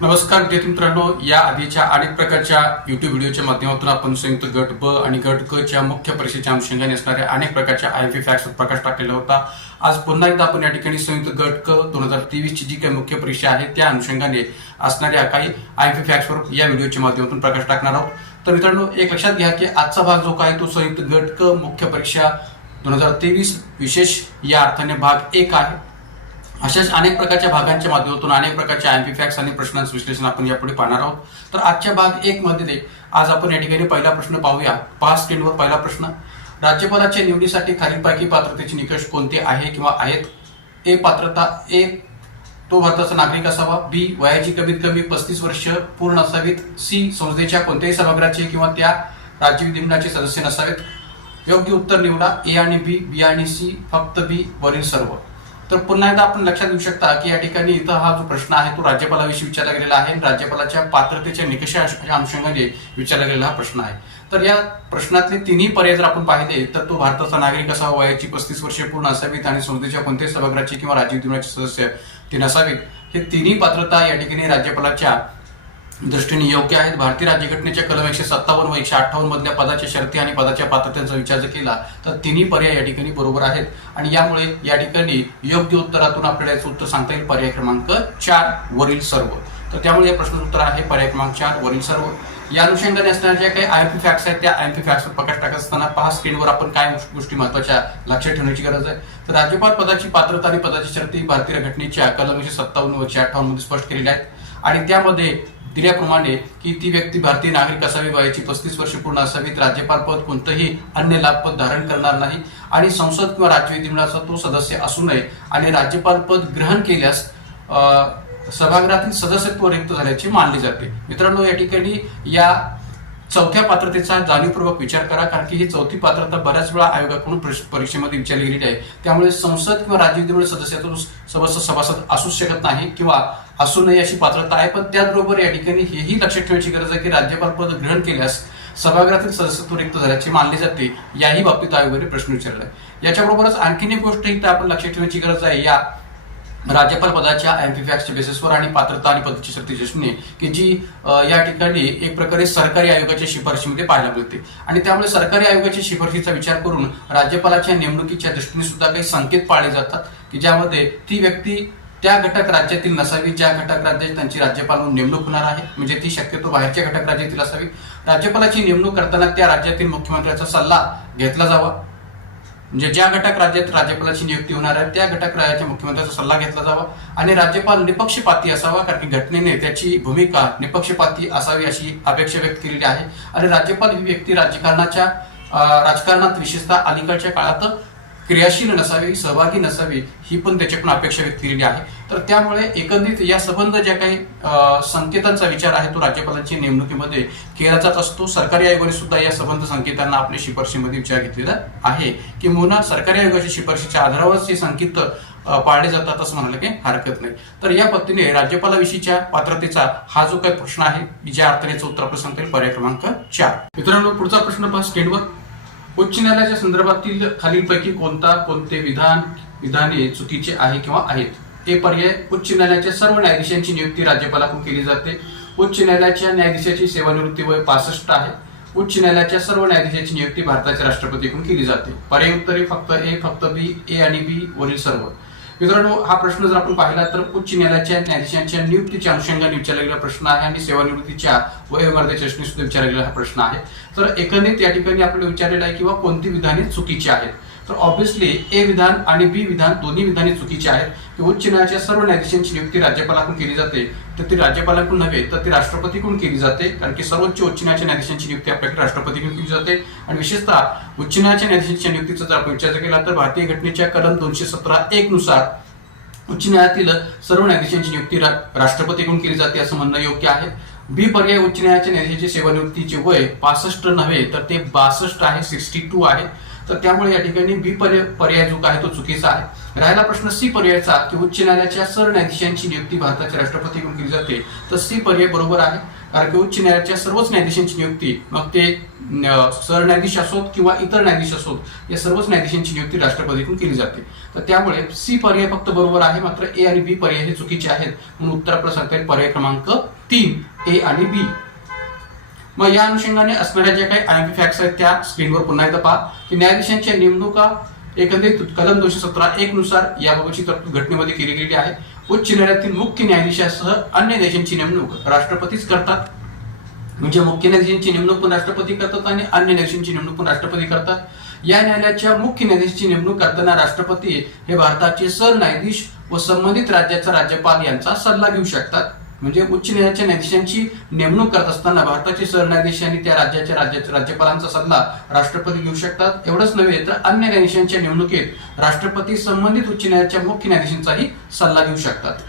नमस्कार विद्यार्थी मित्रांनो, या आधीच्या अनेक प्रकारच्या YouTube व्हिडिओच्या माध्यमातून आपण संयुक्त गट ब आणि गट क च्या मुख्य परीक्षेच्या अनुषंगाने असणाऱ्या अनेक प्रकारच्या IMP फॅक्ट्सवर प्रकाश टाकलेला होता। आज पुन्हा एकदा आपण या ठिकाणी संयुक्त गट क 2023 ची जी काही मुख्य परीक्षा आहे त्या अनुषंगाने असणाऱ्या काही IMP फॅक्ट्सवर या व्हिडिओच्या माध्यमातून प्रकाश टाकणार आहोत। तर मित्रांनो, एक लक्षात घ्या की आजचा भाग जो काय तो संयुक्त गट क मुख्य परीक्षा 2023 विशेष या अर्थाने भाग 1 आहे। अशाच अनेक प्रकारच्या भागांच्या माध्यमातून अनेक प्रकारच्या IMP फॅक्ट्स आणि प्रश्नांचं विश्लेषण आपण यापुढे पाहणार आहोत। तर आजच्या भाग 1 मध्ये आज आपण या ठिकाणी पहिला प्रश्न पाहूया। पहा स्क्रीनवर पहिला प्रश्न, राज्यपालाच्या निवडीसाठी खालीलपैकी पात्रतेचे निकष कोणते आहे किंवा आहेत? ए पात्रता, ए तो भारताचा नागरिक असावा, बी वयाची कमीत कमी 35 वर्ष पूर्ण असावीत, सी संसदेच्या कोणत्याही सभागृहाचे किंवा त्या राज्य विधिमंडळाचे सदस्य नसावेत। योग्य उत्तर निवडा, ए आणि बी, बी आणि सी, फक्त बी, वरील सर्व। तर पुन्हा एकदा आपण लक्षात घेऊ शकता की या ठिकाणी इथं हा जो प्रश्न आहे तो राज्यपालाविषयी विचारला गेलेला आहे। राज्यपालाच्या पात्रतेच्या निकषाच्या अनुषंगाने विचारला गेलेला हा प्रश्न आहे। तर या प्रश्नातले तिन्ही पर्याय जर आपण पाहिले तर तो भारताचा नागरिक असावा, वयाची 35 वर्षे पूर्ण असावीत आणि संसदेच्या कोणत्याही सभागृहाचे किंवा राज्य विधिमंडळाचे सदस्य ते नसावेत। हे तिन्ही पात्रता या ठिकाणी राज्यपालाच्या दृष्टीने योग्य आहेत। भारतीय राज्यघटनेच्या कलम 157 व 158 मधल्या पदाच्या शर्ती आणि पदाच्या पात्रतेचा विचार जर केला तर तिन्ही पर्याय या ठिकाणी बरोबर आहेत आणि यामुळे या ठिकाणी योग्य उत्तरातून आपल्याला याचं उत्तर सांगता येईल पर्याय क्रमांक 4 वरील सर्व। तर त्यामुळे या प्रश्नाचं उत्तर आहे पर्याय क्रमांक 4 वरील सर्व। या अनुषंगाने असणाऱ्या ज्या काही IMP फॅक्ट्स आहेत त्या IMP फॅक्ट्सवर प्रकाश टाकत असताना पहा स्क्रीनवर आपण काय गोष्टी महत्त्वाच्या लक्षात ठेवण्याची गरज आहे। तर राज्यपाल पदाची पात्रता आणि पदाची शर्ती भारतीय घटनेच्या कलम 157 व 158 मध्ये स्पष्ट केलेल्या आहेत आणि त्यामध्ये दिल्याप्रमाणे की ती व्यक्ती भारतीय नागरिक असावी, वयाची 35 वर्ष पूर्ण असावीत, राज्यपाल पद कोणतंही अन्य लाभपद धारण करणार नाही आणि संसद किंवा राज्य विधिमंडळाचा तो सदस्य असू नये आणि राज्यपाल पद ग्रहण केल्यास सभागृहातील सदस्यत्व रिक्त झाल्याचे मानले जाते। मित्रांनो, या ठिकाणी या चौथ्या पात्रतेचा जाणीवपूर्वक विचार करा, कारण की ही चौथी पात्रता बऱ्याच वेळा आयोगाकडून परीक्षेमध्ये विचारली गेलेली आहे। त्यामुळे संसद किंवा राज्य विधिमंडळ सदस्याचा सभासद असू शकत नाही किंवा असू नये अशी पात्रता आहे। पण त्याचबरोबर या ठिकाणी हेही लक्षात ठेवण्याची गरज आहे की राज्यपाल पद ग्रहण केल्यास सभागृहातील सदस्यत्व रिक्त झाल्याचे मानले जाते। याही बाबतीत आयोगाने प्रश्न विचारला आहे। याच्याबरोबरच आणखीन एक गोष्ट इथं आपण लक्षात ठेवण्याची गरज आहे या राज्यपाल पदाच्या IMP फॅक्ट्सच्या बेसिसवर आणि पात्रता आणि पदाची शर्तीच्या दृष्टीने की जी या ठिकाणी एक प्रकारे सरकारी आयोगाच्या शिफारशीमध्ये पाहायला मिळते आणि त्यामुळे सरकारी आयोगाच्या शिफारशीचा विचार करून राज्यपालाच्या नेमणुकीच्या दृष्टीने सुद्धा काही संकेत पाळले जातात की ज्यामध्ये ती व्यक्ती त्या घटक राज्यातील नसावी ज्या घटक राज्यात त्यांची राज्यपाल म्हणून नेमणूक होणार आहे, म्हणजे ती शक्यतो बाहेरच्या घटक राज्यातील असावी। राज्यपालाची नेमणूक करताना त्या राज्यातील मुख्यमंत्र्याचा सल्ला घेतला जावा, म्हणजे ज्या घटक राज्यात राज्यपालाची नियुक्ती होणार आहे त्या घटक राज्याच्या मुख्यमंत्र्याचा सल्ला घेतला जावा आणि राज्यपाल निपक्षपाती असावा, कारण की घटनेने त्याची भूमिका निपक्षपाती असावी अशी अपेक्षा व्यक्त केलेली आहे आणि राज्यपाल ही व्यक्ती राजकारणात विशेषतः अलीकडच्या काळात क्रियाशील नसावी, सहभागी नसावी ही पण त्याच्याकडून अपेक्षा व्यक्त केलेली आहे। तर त्यामुळे एकंदरीत या संबंध ज्या काही संकेतांचा विचार आहे तो राज्यपालांच्या नेमणुकीमध्ये केला जात असतो। सरकारी आयोगाने सुद्धा या संबंध संकेतांना आपल्या शिफारशीमध्ये विचार घेतलेला आहे की मुना सरकारी आयोगाच्या शिफारशीच्या आधारावरच हे संकेत पाळले जातात असं म्हणायला काही हरकत नाही। तर या पद्धतीने राज्यपालाविषयीच्या पात्रतेचा हा जो काही प्रश्न आहे ज्या अर्थाने उत्तर आपण सांगता येईल पर्याय क्रमांक 4। मित्रांनो, पुढचा प्रश्न पहा स्क्रीनवर, उच्च न्यायालयाच्या संदर्भातील खालीलपैकी कोणते विधाने चुकीचे आहे किंवा आहेत? हे पर्याय, उच्च न्यायालयाच्या सर्व न्यायाधीशांची नियुक्ती राज्यपालाकडून केली जाते। उच्च न्यायालयाच्या न्यायाधीशाची सेवानिवृत्ती वय 65 आहे। उच्च न्यायालयाच्या सर्व न्यायाधीशांची नियुक्ती भारताच्या राष्ट्रपतीकडून केली जाते। पर्याय उत्तरे फक्त ए, फक्त बी, ए आणि बी, वरील सर्व। मित्रांनो, हा प्रश्न जर आपण पाहिला तर उच्च न्यायालयाच्या न्यायाधीशांच्या नियुक्तीच्या अनुषंगाने विचारला गेलेला प्रश्न आहे आणि सेवानिवृत्तीच्या वयोमर्यादेच्या दृष्टीने सुद्धा विचारला गेलेला हा प्रश्न आहे। तर एकंदरीत या ठिकाणी आपल्याला विचारलेला आहे किंवा कोणती विधाने चुकीची आहेत? तर ऑब्व्हियसली ए विधान आणि बी विधान दोन्ही विधाने चुकीची आहेत की उच्च न्यायालयाच्या सर्व न्यायाधीशांची नियुक्ती राज्यपालाकडून केली जाते, तर ती राज्यपालाकडून नव्हे तर ती राष्ट्रपतीकडून केली जाते, कारण की सर्वोच्च उच्च न्यायालयाच्या न्यायाधीशांची नियुक्ती आपल्याकडे राष्ट्रपतीकडून केली जाते आणि विशेषतः उच्च न्यायालयाच्या न्यायाधीशांच्या नियुक्तीचा जर आपण विचार केला तर भारतीय घटनेच्या कलम 217(1) नुसार उच्च न्यायालयातील सर्व न्यायाधीशांची नियुक्ती राष्ट्रपतीकडून केली जाते असं म्हणणं योग्य आहे। बी पर्याय, उच्च न्यायालयाच्या न्यायाधीशांची सेवानिवृत्तीचे वय 65 नव्हे तर ते 62 आहे, 62 आहे। तर त्यामुळे या ठिकाणी बी पर्याय जो आहे तो चुकीचा आहे। राहिला प्रश्न सी पर्यायाचा की उच्च न्यायालयाच्या सर्व न्यायाधीशांची नियुक्ती भारताच्या राष्ट्रपतीकडून केली जाते, तर सी पर्याय बरोबर आहे। कारण की उच्च न्यायालयाच्या सर्वच न्यायाधीशांची नियुक्ती, मग ते सरन्यायाधीश असोत किंवा इतर न्यायाधीश असोत, या सर्वच न्यायाधीशांची नियुक्ती राष्ट्रपतीकडून केली जाते. तर त्यामुळे सी पर्याय फक्त बरोबर आहे, मात्र ए आणि बी पर्याय हे चुकीचे आहेत. म्हणून उत्तर आपलं सांगता येईल पर्याय क्रमांक 3 ए आणि बी. मग या अनुषंगाने असणाऱ्या ज्या काही आयएमपी फॅक्ट्स आहेत त्या स्क्रीनवर पुन्हा एकदा पहा की न्यायाधीशांच्या नेमणुका एकंदरीत कलम 217(1) नुसार याबाबतची तरतूद घटनेमध्ये केली गेली आहे. उच्च न्यायालयातील मुख्य न्यायाधीशासह अन्य न्यायाधीशांची नेमणूक राष्ट्रपतीच करतात. म्हणजे मुख्य न्यायाधीशांची नेमणूक पण राष्ट्रपती करतात आणि अन्य न्यायाधीशांची नेमणूक पण राष्ट्रपती करतात. या न्यायालयाच्या मुख्य न्यायाधीशाची नेमणूक करताना राष्ट्रपती हे भारताचे सरन्यायाधीश व संबंधित राज्याचा राज्यपाल यांचा सल्ला घेऊ शकतात. म्हणजे उच्च न्यायालयाच्या न्यायाधीशांची नेमणूक करत असताना भारताचे सरन्यायाधीश आणि त्या राज्याच्या राज्यपालांचा सल्ला राष्ट्रपती घेऊ शकतात. एवढंच नव्हे तर अन्य न्यायाधीशांच्या नेमणुकीत राष्ट्रपती संबंधित उच्च न्यायालयाच्या मुख्य न्यायाधीशांचाही सल्ला घेऊ शकतात.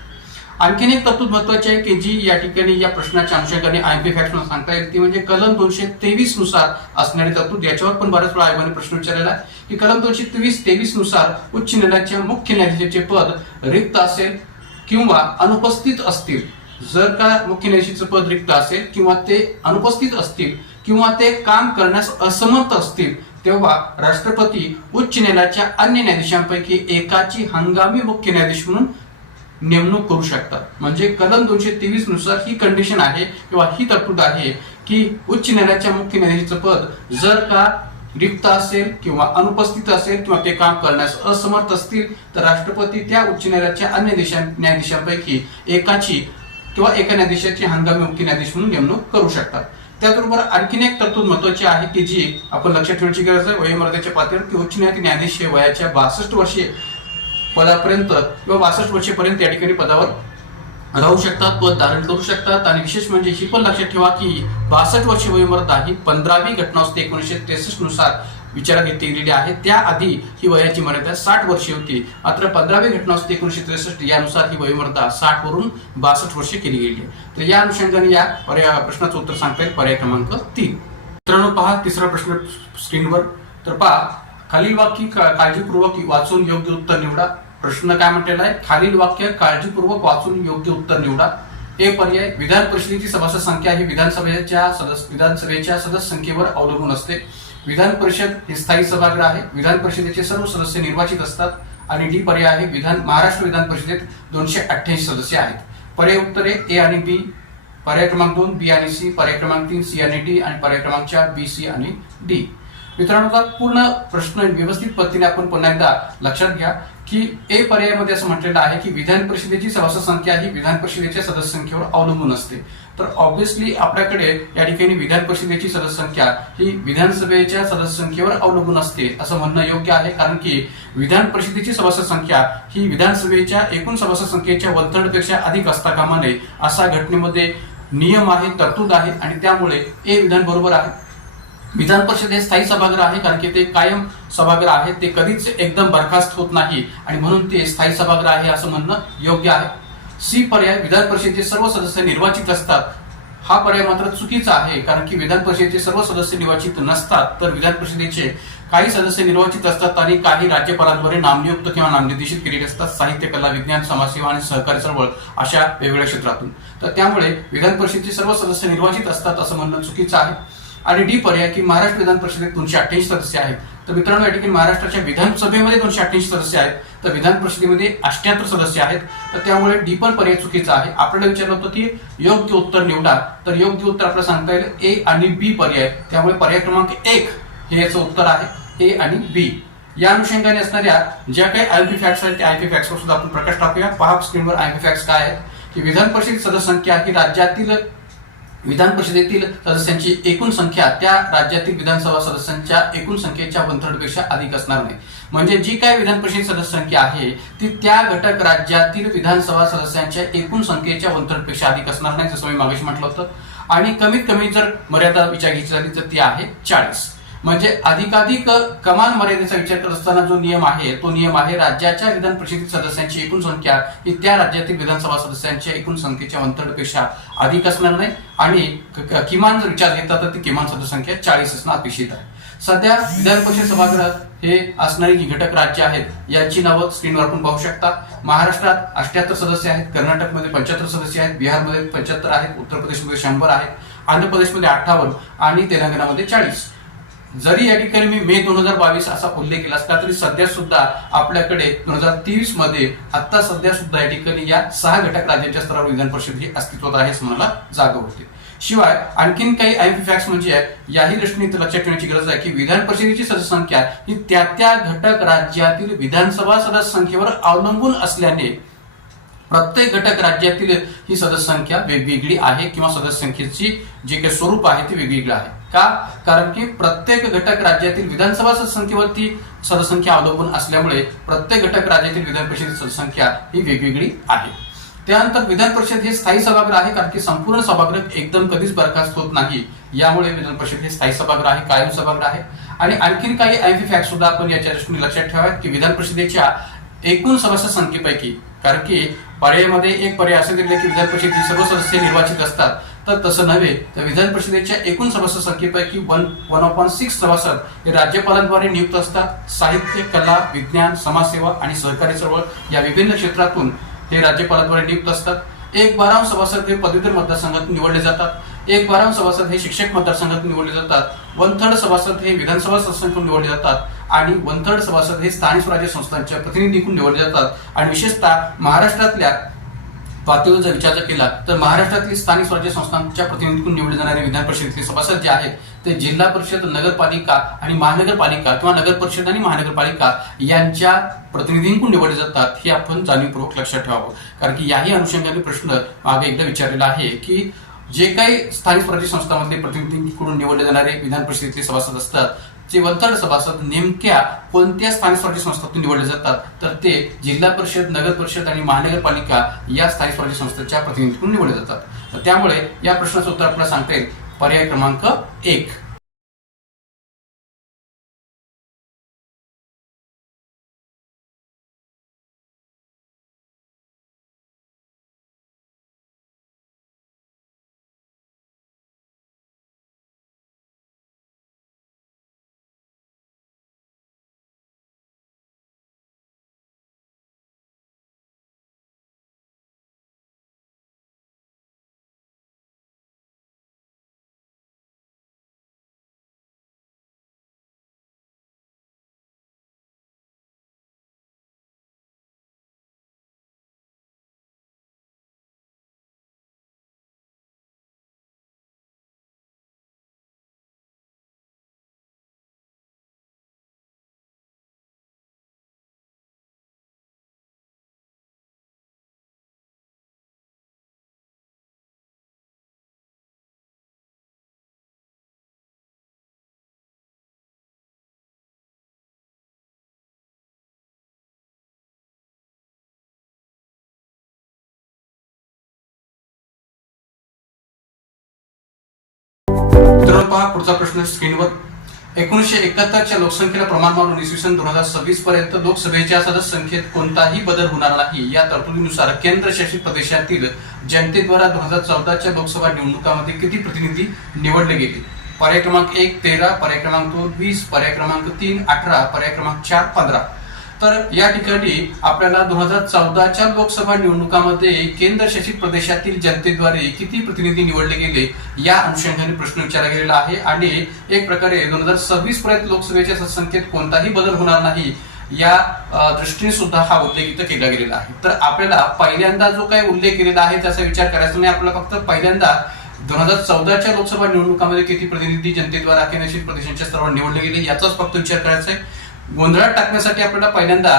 आणखीन एक तरतूद महत्वाची आहे की जी या ठिकाणी या प्रश्नाच्या अनुषंगाने आयएमपी फॅक्ट म्हणून सांगता येईल ती म्हणजे कलम 223 नुसार असणारी तरतूद. याच्यावर पण बऱ्याच वेळा आयोगाने प्रश्न विचारलेला आहे की कलम 223 नुसार उच्च न्यायालयाच्या मुख्य न्यायाधीशाचे पद रिक्त असेल किंवा अनुपस्थित असतील. जर का मुख्य न्यायाधीशाचं पद रिक्त असेल किंवा ते अनुपस्थित असतील किंवा ते काम करण्यास असमर्थ असतील तेव्हा राष्ट्रपती उच्च न्यायालयाच्या अन्य न्यायाधीशांपैकी एकाची हंगामी मुख्य न्यायाधीश म्हणून नेमणूक करू शकतात. म्हणजे कलम 223 नुसार ही कंडिशन आहे किंवा ही तरतूद आहे की उच्च न्यायालयाच्या मुख्य न्यायाधीशाचं पद जर का रिक्त असेल किंवा अनुपस्थित असेल किंवा ते काम करण्यास असमर्थ असतील तर राष्ट्रपती त्या उच्च न्यायालयाच्या अन्य न्यायाधीशांपैकी एकाची किंवा एका न्यायाधीशाची हंगामी मुख्य न्यायाधीश म्हणून नेमणूक करू शकतात. त्याचबरोबर आणखीन एक तरतूद महत्वाची आहे की जी आपण लक्षात ठेवण्याची गरज आहे वयोमर्यादेच्या पातळीवर की उच्च न्यायालयातील न्यायाधीश हे वयाच्या 62 वर्षे पदापर्यंत किंवा 62 वर्षेपर्यंत या ठिकाणी पदावर राहू शकतात, पद धारण करू शकतात. आणि विशेष म्हणजे ही पण लक्षात ठेवा की 62 वर्षे वयोमर्यादा ही 15वी घटनावस्तू 1963 नुसार विचारात घेतली गेलेली आहे. त्याआधी ही वयाची मर्यादा 60 वर्षे होती, मात्र 15वी घटनावस्तू 1963 यानुसार ही वयोमर्यादा 60 वरून 62 वर्षे केली गेली आहे. तर या अनुषंगाने या प्रश्नाचं उत्तर सांगता येईल पर्याय क्रमांक 3. मित्रांनो पहा तिसरा प्रश्न स्क्रीनवर. तर पहा खालील वाक्य काळजीपूर्वक वाचून योग्य उत्तर निवडा. प्रश्न काय म्हटलेला आहे, खालील वाक्य काळजीपूर्वक वाचून योग्य उत्तर निवडा. ए पर्याय, विधान परिषदेची सभासद संख्या ही विधानसभेच्या सदस्य संख्येवर अवलंबून असते. विधान परिषद हे स्थायी सभागृह आहे. विधान परिषदेचे सर्व सदस्य निर्वाचित असतात. आणि डी पर्याय आहे, महाराष्ट्र विधान परिषदेत 288 सदस्य आहेत. पर्याय उत्तरे ए आणि बी, पर्याय क्रमांक 2 बी आणि सी, पर्याय क्रमांक 3 सी आणि डी आणि पर्याय क्रमांक 4 बी सी आणि डी. मित्रांनो पूर्ण प्रश्न व्यवस्थित पद्धतीने आपण पुन्हा एकदा लक्षात घ्या की ए पर्यायामध्ये असं म्हटलेलं आहे की विधान परिषदेची सभासद संख्या ही विधान परिषदेच्या सदस्य संख्येवर अवलंबून असते. तर ऑब्व्हियसली आपल्याकडे या ठिकाणी विधान परिषदेची सदस्य संख्या ही विधानसभेच्या सदस्य संख्येवर अवलंबून असते असं म्हणणं योग्य आहे. कारण की विधान परिषदेची सभासद संख्या ही विधानसभेच्या एकूण सभासद संख्येच्या 1/3 पेक्षा अधिक असता कामा नये असा घटनेमध्ये नियम आहे, तरतूद आहे. आणि त्यामुळे ए विधान बरोबर आहे. विधान परिषद हे स्थायी सभागृह आहे कारण की ते कायम सभागृह आहे, ते कधीच एकदम बरखास्त होत नाही आणि म्हणून ते स्थायी सभागृह आहे असं म्हणणं योग्य आहे. सी पर्याय, विधान परिषदेचे सर्व सदस्य निर्वाचित असतात, हा पर्याय मात्र चुकीचा आहे. कारण की विधान परिषदेचे सर्व सदस्य निर्वाचित नसतात, तर विधान परिषदेचे काही सदस्य निर्वाचित असतात आणि काही राज्यपालांद्वारे नामनियुक्त किंवा नामनिर्देशित केलेले असतात, साहित्य, कला, विज्ञान, समाजसेवा आणि सहकारी चळवळ अशा वेगवेगळ्या क्षेत्रातून. तर त्यामुळे विधान परिषदेचे सर्व सदस्य निर्वाचित असतात असं म्हणणं चुकीचं आहे. आणि डी पर्याय की महाराष्ट्र विधान परिषदेत 288 सदस्य आहेत. तर मित्रांनो या ठिकाणी महाराष्ट्राच्या विधानसभेमध्ये 288 सदस्य आहेत, तर विधान परिषदेमध्ये 78 सदस्य आहेत. तर त्यामुळे डी पण पर्याय चुकीचा आहे. आपल्याला विचारलं होतं की योग्य उत्तर निवडा, तर योग्य उत्तर आपल्याला सांगता येईल ए आणि बी पर्याय. त्यामुळे पर्याय क्रमांक 1 हे याचं उत्तर आहे, ए आणि बी. या अनुषंगाने असणाऱ्या ज्या काही आयएमपी फॅक्ट्स आहेत त्या आयएमपी फॅक्ट्सवर सुद्धा आपण प्रकाश टाकूया. पहा स्क्रीनवर आयएमपी फॅक्ट्स काय आहेत की विधान परिषद सदस्य संख्या ही राज्यातील विधान परिषदेतील सदस्यांची एकूण संख्या त्या राज्यातील विधानसभा सदस्यांच्या एकूण संख्येच्या 1/3 पेक्षा अधिक असणार नाही. म्हणजे जी काय विधान परिषद सदस्य संख्या आहे ती त्या घटक राज्यातील विधानसभा सदस्यांच्या एकूण संख्येच्या 1/3 पेक्षा अधिक असणार नाही, जसं मी मागेच म्हटलं होतं. आणि कमीत कमी जर मर्यादा विचार घ्यायची झाली तर ती आहे 40. म्हणजे अधिकाधिक कमाल मर्यादेचा विचार करत असताना जो नियम आहे तो नियम आहे राज्याच्या विधान परिषदेतील सदस्यांची एकूण संख्या ही त्या राज्यातील विधानसभा सदस्यांच्या एकूण संख्येच्या 1/3 पेक्षा अधिक असणार नाही. आणि किमान जर विचार घेतला तर ती किमान सदस्य संख्या 40 असणं अपेक्षित आहे. सध्या विधान परिषद सभागृहात हे असणारी जी घटक राज्य आहेत यांची नावं स्क्रीनवर आपण पाहू शकता. महाराष्ट्रात 78 सदस्य आहेत, कर्नाटकमध्ये 75 सदस्य आहेत, बिहारमध्ये 75 आहेत, उत्तर प्रदेशमध्ये 100 आहेत, आंध्र प्रदेशमध्ये 58 आणि तेलंगणामध्ये 40. जरी या ठिकाणी मी मे 2022 असा उल्लेख केला असला तरी सध्या सुद्धा आपल्याकडे 2023 मध्ये आता सध्या सुद्धा या ठिकाणी या 6 घटक राज्यांच्या स्तरावर विधान परिषद ही अस्तित्वात आहे असं मला जागा होते. शिवाय आणखीन काही आयएमपी फॅक्ट्स म्हणजे याही दृष्टीने लक्षात ठेवण्याची गरज आहे की विधान परिषदेची सदस्य संख्या ही त्या घटक राज्यातील विधानसभा सदस्य संख्येवर अवलंबून असल्याने प्रत्येक घटक राज्यातील ही सदस्य संख्या वेगवेगळी आहे किंवा सदस्य संख्येची जे काही स्वरूप आहे ते वेगवेगळं आहे. का? कारण की प्रत्येक घटक राज्यातील विधानसभा सदस्य संख्येवरती सदस्य संख्या अवलंबून असल्यामुळे प्रत्येक घटक राज्यातील विधान परिषदेची सदस्य संख्या ही वेगवेगळी आहे. त्यानंतर विधान परिषद हे स्थायी सभागृह आहे कारण की संपूर्ण सभागृह एकदम कधीच बरखास्त होत नाही. यामुळे विधान परिषद हे स्थायी सभागृह आहे, कायम सभागृह आहे. आणि आणखीन काही आयएमपी फॅक्ट सुद्धा आपण याच्या दृष्टीने लक्षात ठेवावेत की विधान परिषदेच्या एकूण सभासद संख्येपैकी, कारण की पर्यायामध्ये एक पर्याय असे दिले की विधान परिषदेचे सर्व सदस्य निर्वाचित असतात, तर तसं नव्हे. तर विधान परिषदेच्या एकूण सभासद संख्येपैकी 1/6 सभासद हे राज्यपालांद्वारे नियुक्त असतात. साहित्य, कला, विज्ञान, समाजसेवा आणि सहकारी चळवळ या विभिन्न क्षेत्रातून हे राज्यपालांद्वारे नियुक्त असतात. 1/12 सभासद हे पदवीधर मतदारसंघातून निवडले जातात. 1/12 सभासद हे शिक्षक मतदारसंघातून निवडले जातात. 1/3 सभासद हे विधानसभा सदस्यांकडून निवडले जातात आणि 1/3 सभासद हे स्थानिक स्वराज्य संस्थांच्या प्रतिनिधींकडून निवडले जातात. आणि विशेषतः महाराष्ट्रातल्या पातळीवर जर विचार केला तर महाराष्ट्रातील स्थानिक स्वराज्य संस्थांच्या प्रतिनिधींकडून निवडले जाणारे विधान परिषदेचे सभासद जे आहेत ते जिल्हा परिषद, नगरपालिका आणि महानगरपालिका किंवा नगर परिषद आणि महानगरपालिका यांच्या प्रतिनिधींकडून निवडले जातात. हे आपण जाणीवपूर्वक लक्षात ठेवावं, कारण की याही अनुषंगाने प्रश्न मागे एकदा विचारलेला आहे की जे काही स्थानिक स्वराज्य संस्थांमध्ये प्रतिनिधींकडून निवडले जाणारे विधान परिषदेचे सभासद असतात जे 1/3 सभासद नेमक्या कोणत्या स्थानिक स्वराज्य संस्थांतून निवडले जातात, तर ते जिल्हा परिषद, नगर परिषद आणि महानगरपालिका या स्थानिक स्वराज्य संस्थेच्या प्रतिनिधींकडून निवडले जातात. तर त्यामुळे या प्रश्नाचं उत्तर आपल्याला सांगता येईल पर्याय क्रमांक 1. तर पहा पुढचा प्रश्न स्क्रीनवर. 1971च्या लोकसंख्येला प्रमाण मानून इसवी सन 2026 पर्यंत लोकसभेच्या सदस्य संख्येत कोणताही बदल होणार नाही या तरतुदीनुसार केंद्रशासित प्रदेशातील जनतेद्वारा 2014च्या लोकसभा निवडणुकांमध्ये किती प्रतिनिधी निवडले गेले? पर्याय क्रमांक 1 13, पर्याय क्रमांक 2 20, पर्याय क्रमांक 3 18, पर्याय क्रमांक 4 15. तर या ठिकाणी आपल्याला 2014च्या लोकसभा निवडणुकांमध्ये केंद्रशासित प्रदेशातील जनतेद्वारे किती प्रतिनिधी निवडले गेले या अनुषंगाने प्रश्न विचारला गेलेला आहे. आणि एक प्रकारे 2026 पर्यंत लोकसभेच्या संख्येत कोणताही बदल होणार नाही या दृष्टीने सुद्धा हा उल्लेख इथं केला गेलेला आहे. तर आपल्याला पहिल्यांदा जो काही उल्लेख केलेला आहे त्याचा विचार करायचा नाही. आपल्याला फक्त पहिल्यांदा 2014च्या लोकसभा निवडणुकांमध्ये किती प्रतिनिधी जनतेद्वारा केंद्रशासित प्रदेशांच्या स्तरावर निवडले गेले याचाच फक्त विचार करायचा आहे. गोंधळात टाकण्यासाठी आपल्याला पहिल्यांदा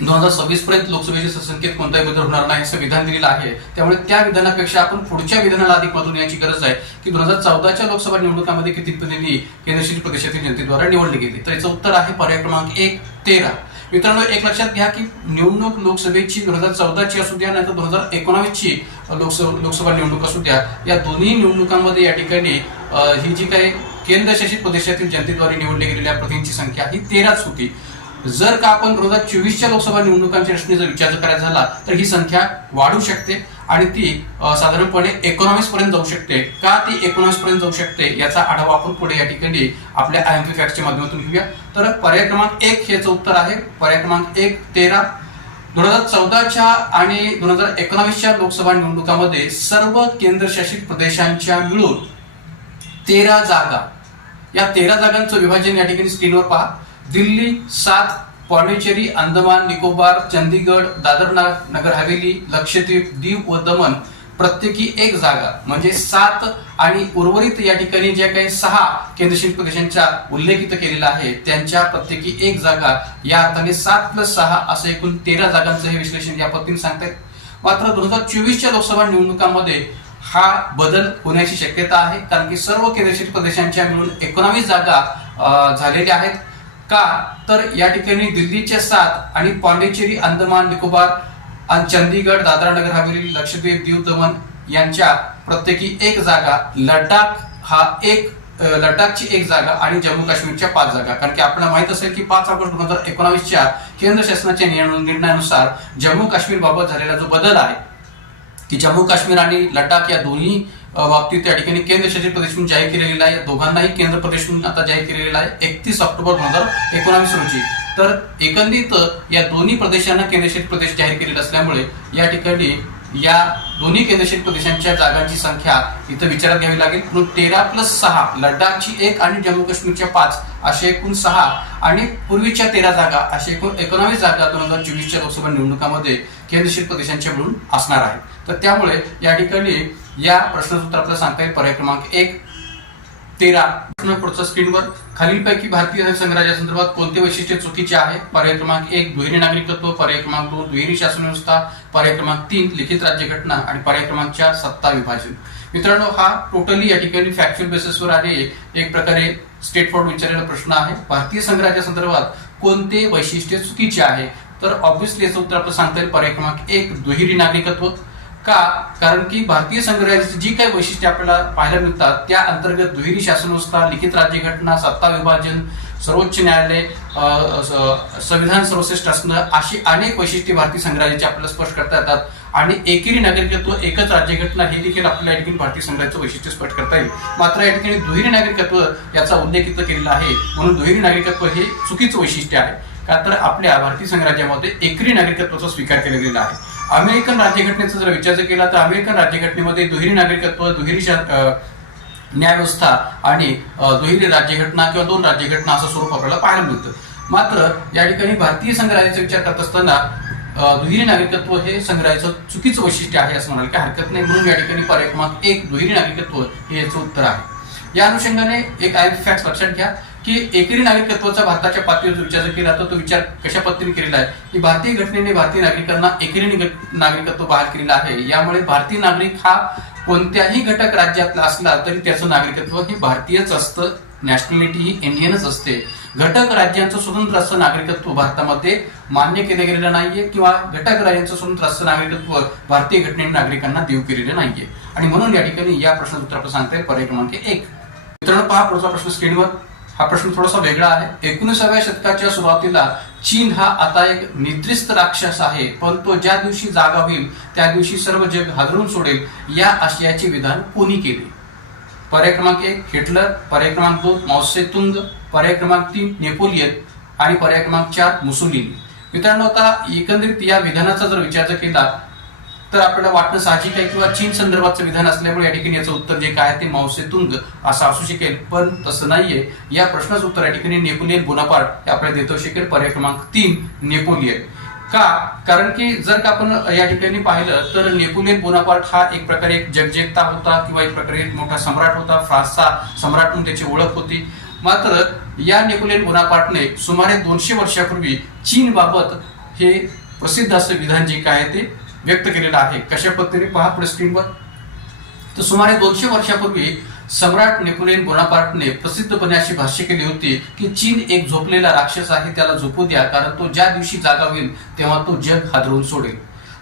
2026 पर्यंत लोकसभेच्या संख्येत कोणताही बदल होणार नाही असं विधान दिलेलं आहे. त्यामुळे त्या विधानापेक्षा आपण पुढच्या विधानाला अधिक महत्त्व देण्याची गरज आहे की 2014च्या लोकसभा निवडणुकांमध्ये किती प्रतिनिधी केंद्रशासित प्रदेशातील जनतेद्वारा निवडले गेले. तर याचं उत्तर आहे पर्याय क्रमांक 1 13. मित्रांनो एक लक्षात घ्या की निवडणूक लोकसभेची 2014ची असू द्या नाहीतर 2019ची लोकसभा निवडणूक असू द्या, या दोन्ही निवडणुकांमध्ये या ठिकाणी ही जी काही केंद्रशासित प्रदेशातील जनतेद्वारे निवडले गेलेल्या प्रतिनिधींची संख्या ही 13च होती. जर का आपण 2024च्या लोकसभा निवडणुकांच्या दृष्टीने जर विचार करायचा झाला तर ही संख्या वाढू शकते आणि ती साधारणपणे 19 पर्यंत जाऊ शकते. का ती 19 पर्यंत जाऊ शकते याचा आढावा आपण पुढे या ठिकाणी आपल्या आयएमपी फॅक्टच्या माध्यमातून घेऊया. तर पर्याय क्रमांक 1 हेच उत्तर आहे. पर्याय क्रमांक 1 13. 2014च्या आणि 2019च्या लोकसभा निवडणुकांमध्ये सर्व केंद्रशासित प्रदेशांच्या मिळून 13 जागा, या 13 जागांचं विभाजन या ठिकाणी स्क्रीनवर पहा. दिल्ली 7, पॉंडिचेरी, अंदमान निकोबार, चंदीगड, दादर नगर हवेली, लक्षद्वीप, दीव व दमण प्रत्येकी 1 जागा म्हणजे 7 आणि उर्वरित या ठिकाणी ज्या काही 6 केंद्रशासित प्रदेशांचा उल्लेखित केलेला आहे त्यांच्या प्रत्येकी 1 जागा, या अर्थाने 7+6 असं एकूण 13 जागांचं हे विश्लेषण या पद्धतीने सांगतायत. मात्र 2024च्या लोकसभा निवडणुकांमध्ये हा बदल होण्याची शक्यता आहे, कारण की सर्व केंद्रशासित प्रदेशांच्या मिळून 19 जागा झालेल्या आहेत. का तर या ठिकाणी दिल्लीच्या 7 आणि पॉंडिचेरी, अंदमान निकोबार आणि चंदीगड, दादरा नगर हवेली, लक्षद्वीप, दीव दमण यांच्या प्रत्येकी 1 जागा, लडाखची 1 जागा आणि जम्मू काश्मीरच्या 5 जागा. कारण की आपल्याला माहित असेल की 5 ऑगस्ट 2019च्या केंद्र शासनाच्या निर्णयानुसार जम्मू काश्मीर बाबत झालेला जो बदल आहे की जम्मू काश्मीर आणि लडाख या दोन्ही बाबतीत त्या ठिकाणी केंद्रशासित प्रदेश म्हणून जाहीर केलेला आहे. दोघांनाही केंद्र प्रदेश म्हणून आता जाहीर केलेला आहे 31 ऑक्टोबर 2019 रोजी. तर एकंदरीत या दोन्ही प्रदेशांना केंद्रशासित प्रदेश जाहीर केलेला असल्यामुळे या ठिकाणी या दोन्ही केंद्रशासित प्रदेशांच्या जागांची संख्या इथं विचारात घ्यावी लागेल. म्हणून 13+6 लडाखची 1 आणि जम्मू काश्मीरच्या 5 असे एकूण 6 आणि पूर्वीच्या 13 जागा असे एकूण 19 जागा 2024च्या लोकसभा निवडणुकांमध्ये केंद्रशासित प्रदेशांच्या मिळून असणार आहे. तर त्यामुळे या ठिकाणी या प्रश्नाचं उत्तर आपल्याला सांगता येईल पर्याय क्रमांक 1 13. पुढच्या स्क्रीनवर खालीलपैकी भारतीय संघराज्यासंदर्भात कोणते वैशिष्ट्य चुकीचे आहे? पर्याय क्रमांक 1 दुहेरी नागरिकत्व, पर्याय क्रमांक 2 दुहेरी शासन व्यवस्था, पर्याय क्रमांक 3 लिखित राज्यघटना आणि पर्याय क्रमांक 4 सत्ता विभाजन. मित्रांनो, हा टोटली या ठिकाणी फॅक्च्युअल बेसिसवर आणि एक प्रकारे स्टेट फॉरवर्ड विचारलेला प्रश्न आहे. भारतीय संघराज्यासंदर्भात कोणते वैशिष्ट्य चुकीचे आहे? तर ऑब्व्हियसली याचं उत्तर आपल्याला सांगता येईल पर्याय क्रमांक 1 दुहेरी नागरिकत्व. का? कारण की भारतीय संघराज्याची जी काही वैशिष्ट्ये आपल्याला पाहायला मिळतात त्या अंतर्गत दुहेरी शासन व्यवस्था, लिखित राज्यघटना, सत्ता विभाजन, सर्वोच्च न्यायालय, संविधान सर्वश्रेष्ठ असणं अशी अनेक वैशिष्ट्ये भारतीय संघराज्याची आपल्याला स्पष्ट करता येतात. आणि एकेरी नागरिकत्व, एकच राज्यघटना हे देखील आपल्याला या ठिकाणी भारतीय संघराज्याचं वैशिष्ट्य स्पष्ट करता येईल. मात्र या ठिकाणी दुहेरी नागरिकत्व याचा उल्लेख इथं केलेला आहे, म्हणून दुहेरी नागरिकत्व हे चुकीचं वैशिष्ट्य आहे. का तर आपल्या भारतीय संघराज्यामध्ये एकरी नागरिकत्वाचा स्वीकार केला गेला आहे. अमेरिकन राज्यघटनेचा जर विचार केला तर अमेरिकन राज्यघटनेमध्ये दुहेरी नागरिकत्व, दुहेरी न्यायव्यवस्था आणि दुहेरी राज्यघटना किंवा 2 राज्यघटना असं स्वरूप आपल्याला पाहायला मिळतं. मात्र या ठिकाणी भारतीय संघराज्याचा विचार करत असताना दुहेरी नागरिकत्व हे संघराज्याचं चुकीचं वैशिष्ट्य आहे असं म्हणाल काही हरकत नाही. म्हणून या ठिकाणी पर्याय क्रमांक 1 दुहेरी नागरिकत्व हे याचं उत्तर आहे. या अनुषंगाने एक फॅक्ट लक्षात घ्या की एकेरी नागरिकत्वाचा भारताच्या पातळीवर विचार केला तर तो विचार कशा पद्धतीने केलेला आहे की भारतीय घटनेने भारतीय नागरिकांना एकेरी नागरिकत्व बहाल केलेलं आहे. यामुळे भारतीय नागरिक हा कोणत्याही घटक राज्यातला असला तरी त्याचं नागरिकत्व हे भारतीयच असतं, नॅशनॅलिटी ही इंडियनच असते. घटक राज्यांचं स्वतंत्र असं नागरिकत्व भारतामध्ये मान्य केलं गेलेलं नाहीये किंवा घटक राज्यांचं स्वतंत्र असं नागरिकत्व भारतीय घटनेने नागरिकांना देऊ केलेलं नाहीये. आणि म्हणून या ठिकाणी या प्रश्नाचं उत्तर आपण सांगताय पर्याय क्रमांक 1. मित्रांनो, पहा पुढचा प्रश्न स्क्रीनवर. हा प्रश्न थोडासा वेगळा आहे. 19व्या शतकाच्या सुरुवातीला चीन हा आता एक निद्रिस्त राक्षस आहे, पण तो ज्या दिवशी जागा होईल त्या दिवशी सर्व जग हादरून सोडेल या आशयाचे विधान कोणी केले? पर्याय क्रमांक 1 हिटलर, पर्याय क्रमांक 2 माओत्से-तुंग, पर्याय क्रमांक 3 नेपोलियन आणि पर्याय क्रमांक 4 मुसोलिनी. मित्रांनो, आता एकंदरीत या विधानाचा जर विचार केला तर आपल्याला वाटणं साहजिक आहे किंवा चीन संदर्भाचं विधान असल्यामुळे या ठिकाणी याचं उत्तर जे काय ते माओत्से-तुंग असं असू शकेल, पण तसं नाहीये. या प्रश्नाचं उत्तर या ठिकाणी नेपोलियन बोनापार्ट हे आपल्याला देता शकेल. पर्याय क्रमांक 3 नेपोलियन. का? कारण की जर का आपण या ठिकाणी पाहिलं तर नेपोलियन बोनापार्ट हा एक प्रकारे एक जगजेता होता किंवा एक प्रकारे एक मोठा सम्राट होता. फ्रान्सचा सम्राट म्हणून त्याची ओळख होती. मात्र या नेपोलियन बोनापार्टने सुमारे 200 वर्षापूर्वी चीन बाबत हे प्रसिद्ध असं विधान जे काय ते व्यक्त केलेलं आहे. कशा पद्धतीने पहा पुढे स्क्रीनवर. तर सुमारे 200 वर्षापूर्वी सम्राट नेपोलियन बोनापार्टने प्रसिद्धपणे अशी भाष्य केली होती की चीन एक झोपलेला राक्षस आहे, त्याला झोपू द्या, कारण तो ज्या दिवशी जागा होईल तेव्हा तो जग हादरवून सोडेल.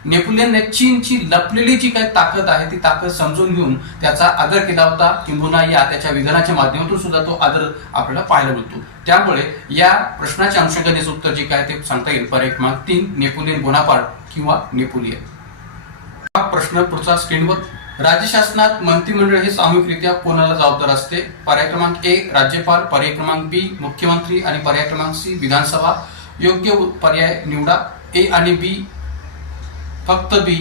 नेपोलियनने चीनची लपलेली जी काही ताकद आहे ती ताकद समजून घेऊन त्याचा आदर केला होता, किंबहुना या त्याच्या विधानाच्या माध्यमातून सुद्धा तो आदर आपल्याला पाहायला मिळतो. त्यामुळे या प्रश्नाच्या अनुषंगाने उत्तर जे काय ते सांगता येईल पर्याय क्रमांक 3 नेपोलियन बोनापार्ट किंवा नेपोलियन. हा प्रश्न पुढचा स्क्रीनवर. राज्य शासनात मंत्रिमंडळ हे सामूहिकरित्या कोणाला जबाबदार असते? पर्याय क्रमांक ए राज्यपाल, पर्याय क्रमांक बी मुख्यमंत्री आणि पर्याय क्रमांक सी विधानसभा. योग्य पर्याय निवडा. ए आणि बी, फक्त बी,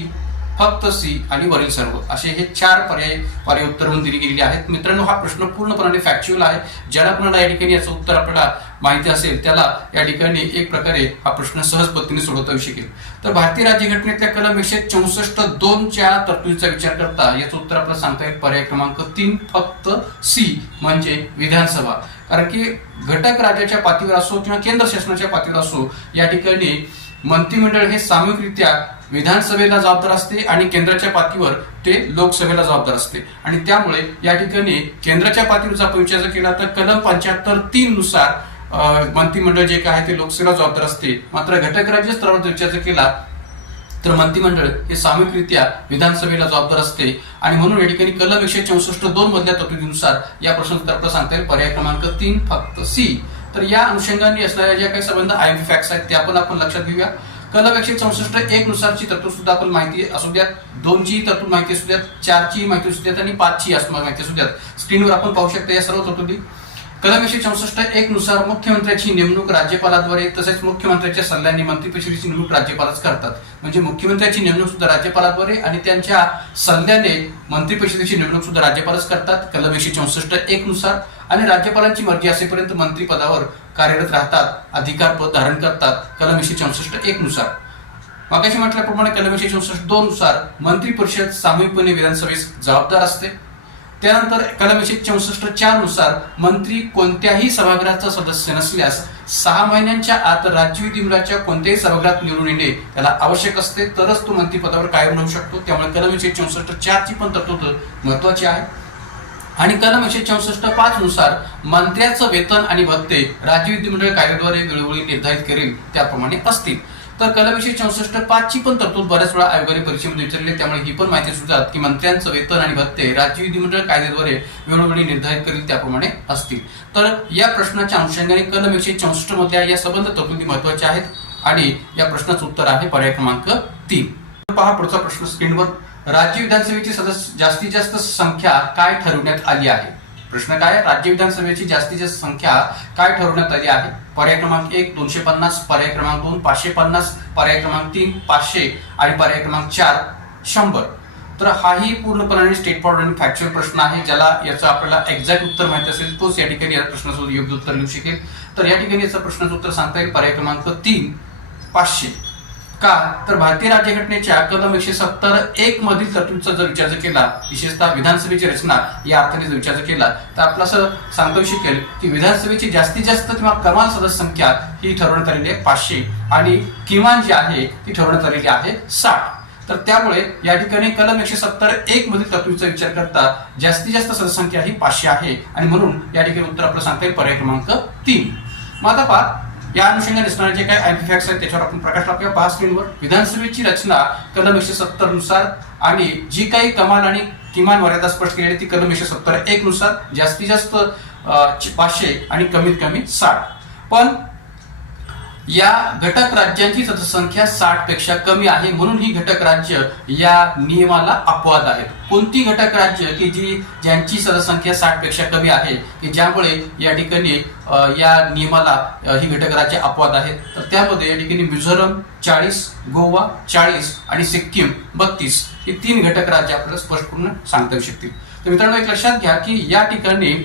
फक्त सी आणि वरील सर्व असे हे 4 पर्याय उत्तर म्हणून दिली गेलेली आहेत. मित्रांनो, हा प्रश्न पूर्णपणे फॅक्च्युअल आहे. ज्याला कोणाला या ठिकाणी याचं उत्तर आपल्याला माहिती असेल त्याला या ठिकाणी एक प्रकारे हा प्रश्न सहज पद्धतीने सोडवता येऊ शकेल. तर भारतीय राज्यघटनेतल्या कलम 164(2)च्या तरतुदीचा विचार करता याचं उत्तर आपल्याला सांगता येईल पर्याय क्रमांक 3 फक्त सी म्हणजे विधानसभा. कारण की घटक राज्याच्या पातळीवर असो किंवा केंद्र शासनाच्या पातळीवर असो या ठिकाणी मंत्रिमंडळ हे सामूहिकरित्या विधानसभेला जबाबदार असते आणि केंद्राच्या पातळीवर ते लोकसभेला जबाबदार असते. आणि त्यामुळे या ठिकाणी केंद्राच्या पातळीवर आपण विचार केला तर कलम 75(3) नुसार मंत्रिमंडळ जे काय आहे ते लोकसभेला जबाबदार असते. मात्र घटक राज्य स्तरावर विचार केला तर मंत्रिमंडळ हे सामूहिकरित्या विधानसभेला जबाबदार असते. आणि म्हणून या ठिकाणी कलम 164(2) मधल्या तरतुदीनुसार या प्रश्नाचं उत्तर सांगता येईल पर्याय क्रमांक 3 फक्त सी. तर या अनुषंगाने असणाऱ्या ज्या काही संबंध आयएमपी फॅक्ट्स आहेत त्या आपण लक्षात घेऊया. कलम 164(1) नुसारची तरतूद सुद्धा आपण माहिती असू द्यात, 2ची तरतूद माहिती असू द्यात, 4ची माहिती असू द्यात आणि 5ची माहिती असू द्यात. स्क्रीनवर आपण पाहू शकता या सर्व तरतुदी. कलम 164(1) नुसार मुख्यमंत्र्याची नेमणूक राज्यपालाद्वारे तसेच मुख्यमंत्र्याच्या सल्ल्याने मंत्रिपरिषदेची नेमणूक राज्यपालच करतात. म्हणजे मुख्यमंत्र्याची नेमणूक सुद्धा राज्यपालाद्वारे आणि त्यांच्या सल्ल्याने मंत्रिपरिषदेची नेमणूक सुद्धा राज्यपालच करतात कलम 164(1) नुसार. आणि राज्यपालांची मर्जी असेपर्यंत मंत्रिपदावर कार्यरत राहतात, अधिकार पद धारण करतात कलम 164(1) नुसार. मागाशी म्हटल्याप्रमाणे कलम 164(2) नुसार मंत्रिपरिषद सामूहिकपणे विधानसभेस जबाबदार असते. त्यानंतर कलम 164(4) नुसार मंत्री कोणत्याही सभागृहाचा सदस्य नसल्यास 6 महिन्यांच्या आत राज्य विधिमंडळाच्या कोणत्याही सभागृहात निवडून येणे त्याला आवश्यक असते, तरच तो मंत्रिपदावर कायम राहू शकतो. त्यामुळे कलम 164(4) ची पण तरतूद महत्वाची आहे. आणि कलम 164(5) नुसार मंत्र्याचं वेतन आणि भत्ते राज्य विधिमंडळ कायद्याद्वारे वेळोवेळी निर्धारित करेल त्याप्रमाणे असतील. तर कलम 164(5) ची पण तरतूद बऱ्याच वेळा आयोगाने परीक्षेमध्ये विचारली, त्यामुळे ही पण माहिती सुद्धा की मंत्र्यांचं वेतन आणि भत्ते राज्य विधिमंडळ कायद्याद्वारे वेळोवेळी निर्धारित करेल त्याप्रमाणे असतील. तर या प्रश्नाच्या अनुषंगाने कलम 164 मधल्या या संबंध तरतुदी महत्वाच्या आहेत आणि या प्रश्नाचं उत्तर आहे पर्याय क्रमांक 3. पहा पुढचा प्रश्न स्क्रीनवर. राज्य विधानसभेची जास्तीत जास्त संख्या काय ठरवण्यात आली आहे? प्रश्न काय? राज्य विधानसभेची जास्तीत जास्त संख्या काय ठरवण्यात आली आहे? पर्याय क्रमांक 1 250, पर्याय क्रमांक 2 550, पर्याय क्रमांक 3 500 आणि पर्याय क्रमांक 4 100. तर हाही पूर्णपणे स्टेट फॉरवर्ड आणि फॅक्च्युअल प्रश्न आहे. ज्याला याचं आपल्याला एक्झॅक्ट उत्तर माहिती असेल तोच या ठिकाणी या प्रश्नाचं योग्य उत्तर लिहू शकेल. तर या ठिकाणी याचं प्रश्नाचं उत्तर सांगता येईल पर्याय क्रमांक 3 500. का? तर भारतीय राज्यघटनेच्या कलम 170(1) मधील तरतुदीचा जर विचार केला, विशेषतः विधानसभेची रचना या अर्थाने जर विचार केला तर आपलं असं सांगता येऊ शकेल की विधानसभेची जास्तीत जास्त किंवा कमाल सदस्य संख्या ही ठरवण्यात आलेली आहे 500 आणि किमान जी आहे ती ठरवण्यात आलेली आहे 60. तर त्यामुळे या ठिकाणी कलम 170(1) मधील तरतुदीचा विचार करता जास्तीत जास्त सदस्य संख्या ही 500 आहे आणि म्हणून या ठिकाणी उत्तर आपलं सांगता येईल पर्याय क्रमांक 3. मग आता पहा या अनुषंगाने असणारे जे काही आयएमपी फॅक्ट्स आहेत त्याच्यावर आपण प्रकाश टाकूया. पहा स्क्रीनवर. विधानसभेची रचना कलम 170 नुसार आणि जी काही कमाल आणि किमान मर्यादा स्पष्ट केलेली ती कलम 170(1) नुसार जास्तीत जास्त 500 आणि कमीत कमी 60. पण या घटक राज्यांची सदस्यसंख्या 60 पेक्षा कमी आहे म्हणून ही घटक राज्य या नियमाला अपवाद आहेत. कोणती घटक राज्य की ज्यांची सदस्यसंख्या 60 पेक्षा कमी आहे की ज्यामुळे या ठिकाणी या नियमाला ही घटक राज्य अपवाद आहेत? तर त्यामध्ये या ठिकाणी मिझोरम 40, गोवा 40 आणि सिक्कीम 32 हे 3 घटक राज्य आपल्याला स्पष्टपणे सांगता येऊ शकतील. तर मित्रांनो एक लक्षात घ्या की या ठिकाणी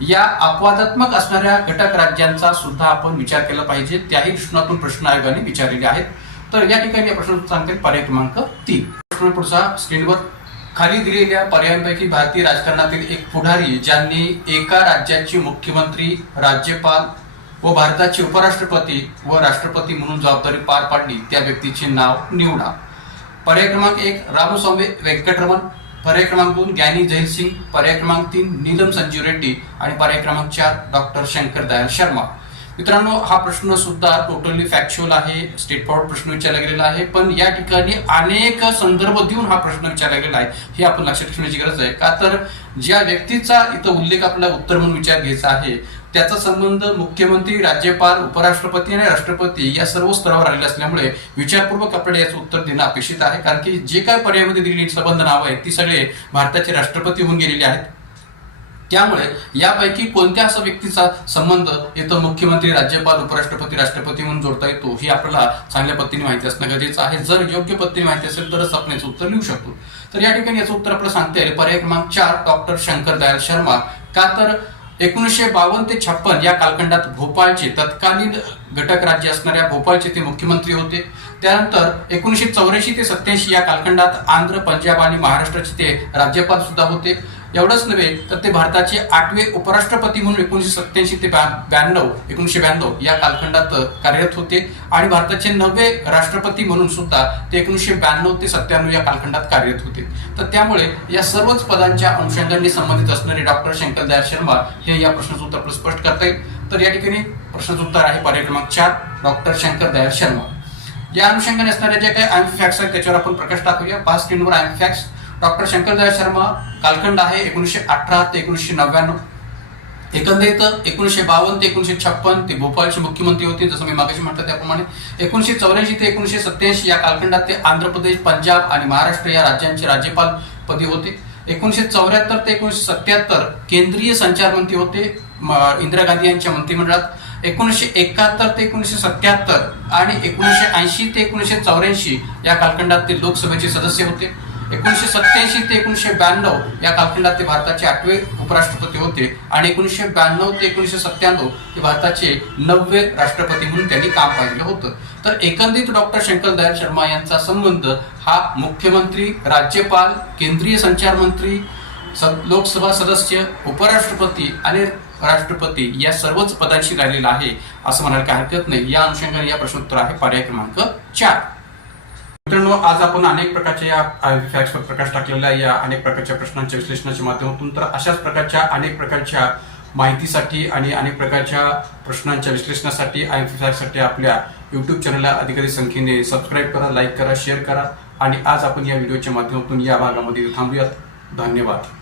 या अपवादात्मक असणाऱ्या घटक राज्यांचा सुद्धा आपण विचार केला पाहिजे. त्याही दृष्टिकोनातून प्रश्न आयोगाने विचारलेले आहेत. तर या ठिकाणी या प्रश्नाचं सांगता येईल पर्याय क्रमांक 3. प्रश्न पुढचा स्क्रीनवर. खाली दिलेल्या पर्यायांपैकी भारतीय राजकारणातील एक पुढारी ज्यांनी एका राज्याचे मुख्यमंत्री, राज्यपाल व भारताचे उपराष्ट्रपती व राष्ट्रपती म्हणून जबाबदारी पार पाडली त्या व्यक्तीचे नाव निवडा. पर्याय क्रमांक 1 रामस्वामी वेंकटरमण, पर्याय क्रमांक 2 ज्ञानी जैल सिंग, पर्याय क्रमांक 3 नीलम संजीव रेड्डी आणि पर्याय क्रमांक 4 डॉक्टर शंकर दयाल शर्मा. मित्रांनो, हा प्रश्न सुद्धा टोटली फॅक्च्युअल आहे, स्ट्रेट फॉरवर्ड प्रश्न विचारला गेलेला आहे, पण या ठिकाणी अनेक संदर्भ देऊन हा प्रश्न विचारला गेलेला आहे हे आपण लक्षात ठेवण्याची गरज आहे. का तर ज्या व्यक्तीचा इथं उल्लेख आपल्याला उत्तर म्हणून विचार घ्यायचा आहे त्याचा संबंध मुख्यमंत्री, राज्यपाल, उपराष्ट्रपती आणि राष्ट्रपती या सर्व स्तरावर आलेले असल्यामुळे विचारपूर्वक आपल्याला याचं उत्तर देणं अपेक्षित आहे. कारण की जे काय पर्यायामध्ये दिलेली संबंध नावं आहेत ती सगळे भारताचे राष्ट्रपती होऊन गेलेले आहेत. त्यामुळे यापैकी कोणत्या असा व्यक्तीचा संबंध इथं मुख्यमंत्री, राज्यपाल, उपराष्ट्रपती, राष्ट्रपती म्हणून जोडता येतो ही आपल्याला चांगल्या पद्धतीने माहिती असणं गरजेचं आहे. जर योग्य पद्धतीने माहिती असेल तरच आपण याचं उत्तर लिहू शकतो. तर या ठिकाणी याचं उत्तर आपल्याला सांगता येईल पर्याय क्रमांक 4 डॉक्टर शंकर दयाल शर्मा. का तर 1952 ते 56 या कालखंडात भोपाळचे तत्कालीन घटक राज्य असणाऱ्या भोपाळचे ते मुख्यमंत्री होते. त्यानंतर 1984 ते 87 या कालखंडात आंध्र, पंजाब आणि महाराष्ट्राचे ते राज्यपाल सुद्धा होते. एवढंच नव्हे तर ते भारताचे 8वे उपराष्ट्रपती म्हणून 1987 ते 1992 या कालखंडात कार्यरत होते आणि भारताचे 9वे राष्ट्रपती म्हणून सुद्धा ते 1992 ते 97 या कालखंडात कार्यरत होते. तर त्यामुळे या सर्वच पदांच्या अनुषंगाने संबंधित असणारे डॉक्टर शंकर दयाल शर्मा हे या प्रश्नाचं उत्तर आपल्याला स्पष्ट करता येईल. तर या ठिकाणी प्रश्नाचं उत्तर आहे पर्याय क्रमांक 4 डॉक्टर शंकर दयाल शर्मा. या अनुषंगाने असणाऱ्या जे काही आयएमपी फॅक्ट्स आहेत त्याच्यावर आपण प्रकाश टाकूया. 5 स्क्रीनवर IMP facts. Doctor Shankar Dayal Sharma कालखंड आहे 1918 ते 1999. एकंदरीत 1952 ते 1956 ते भोपाळचे मुख्यमंत्री होते, जसं मी मागाशी म्हटलं त्याप्रमाणे. 1984 ते 1987 या कालखंडात ते आंध्र प्रदेश, पंजाब आणि महाराष्ट्र या राज्यांचे राज्यपाल पदी होते. 1974 ते 1977 केंद्रीय संचारमंत्री होते इंदिरा गांधी यांच्या मंत्रिमंडळात. 1971 ते 1977 आणि 1980 ते 1984 या कालखंडात ते लोकसभेचे सदस्य होते. 1987 ते 1992 या कालखंडात ते भारताचे 8वे उपराष्ट्रपती होते आणि 1992 ते 1997 ते भारताचे 9वे राष्ट्रपती म्हणून त्यांनी काम पाहिलं होतं. तर एकंदरीत डॉक्टर शंकर दयाल शर्मा यांचा संबंध हा मुख्यमंत्री, राज्यपाल, केंद्रीय संचारमंत्री, लोकसभा सदस्य, उपराष्ट्रपती आणि राष्ट्रपती या सर्वच पदांशी राहिलेला आहे असं म्हणायला काही हरकत नाही. या अनुषंगाने या प्रश्नोत्तर आहे पर्याय क्रमांक 4. मित्रांनो, आज आपण अनेक प्रकारच्या या आयएमपी फॅक्ट्सवर प्रकाश टाकलेला आहे या अनेक प्रकारच्या प्रश्नांच्या विश्लेषणाच्या माध्यमातून. तर अशाच प्रकारच्या अनेक प्रकारच्या माहितीसाठी आणि अनेक प्रकारच्या प्रश्नांच्या विश्लेषणासाठी आयएमपी फॅक्ट्ससाठी आपल्या YouTube चॅनलला अधिकाधिक संख्येने सबस्क्राईब करा, लाईक करा, शेअर करा आणि आज आपण या व्हिडिओच्या माध्यमातून या भागामध्ये थांबूयात. धन्यवाद.